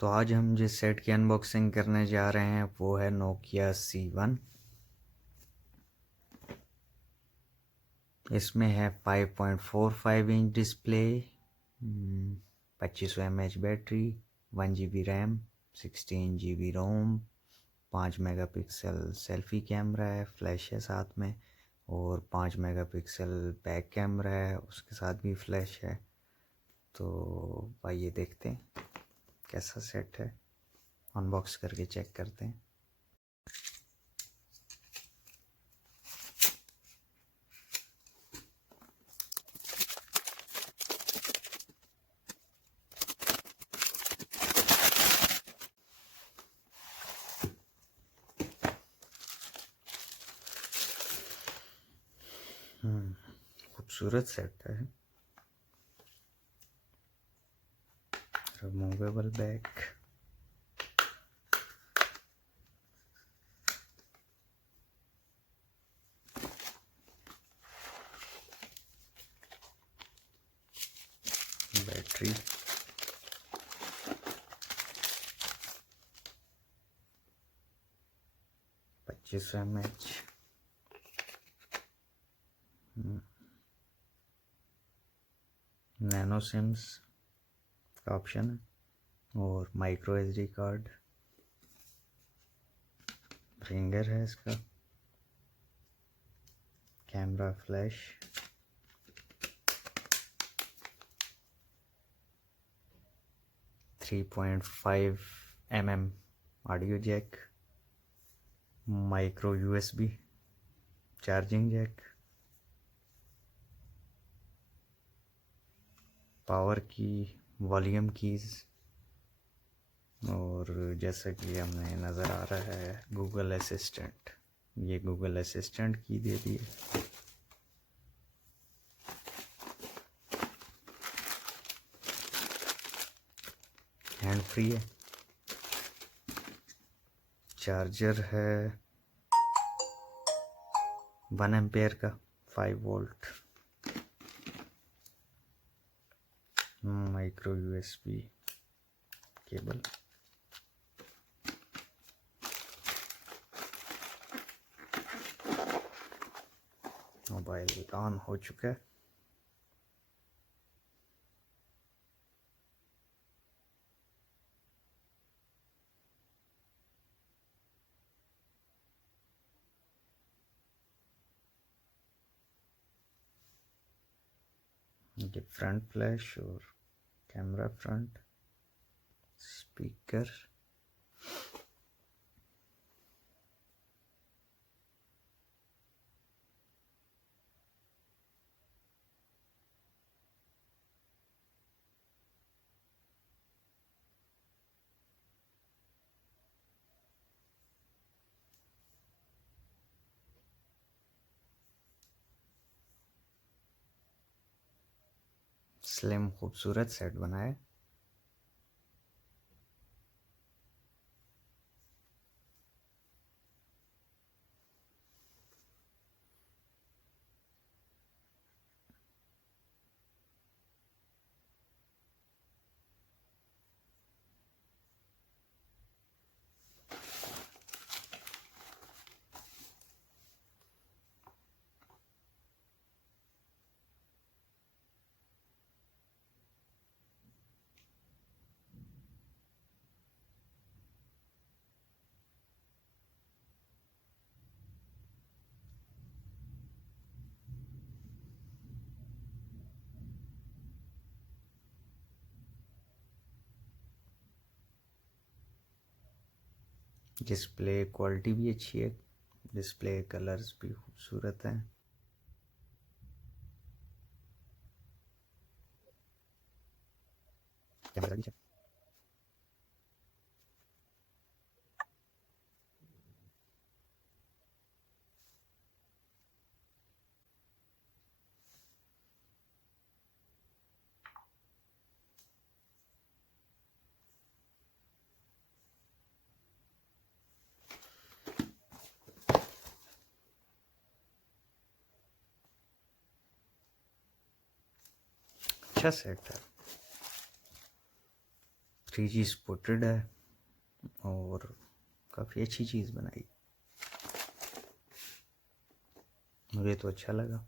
तो आज हम जिस सेट की अनबॉक्सिंग करने जा रहे हैं वो है नोकिया C1। इसमें है 5.45 inch display, 2500 mAh battery, 1 GB RAM, 16 GB रोम, 5 मेगापिक्सल सेल्फी कैमरा है, फ्लैश है साथ में, और 5 मेगापिक्सल बैक कैमरा है, उसके साथ भी फ्लैश है। तो आइए देखते हैं कैसा सेट है, अनबॉक्स करके चेक करते हैं। खूबसूरत सेट है। Removable bag, battery, 2500 mAh, nano sims का ऑप्शन है, और माइक्रो SD कार्ड, फिंगर है इसका, camera, flash, three 3.5 mm audio jack, micro USB charging jack, power key, volume keys, और जैसा कि हमें नज़र आ रहा है गूगल असिस्टेंट, ये गूगल असिस्टेंट की दे दी है। हैंड फ्री है। चार्जर है 1 एम्पेयर का, 5 volt, micro USB cable, mobile on हो चुका है। ये फ्रंट फ्लैश और कैमरा फ्रंट, स्पीकर, स्लिम खूबसूरत सेट बना है। डिस्प्ले क्वालिटी भी अच्छी है, डिस्प्ले कलर्स भी खूबसूरत हैं। कैमरा भी अच्छा सेट है। 3G सपोर्टेड है और काफ़ी अच्छी चीज़ बनाई, मुझे तो अच्छा लगा।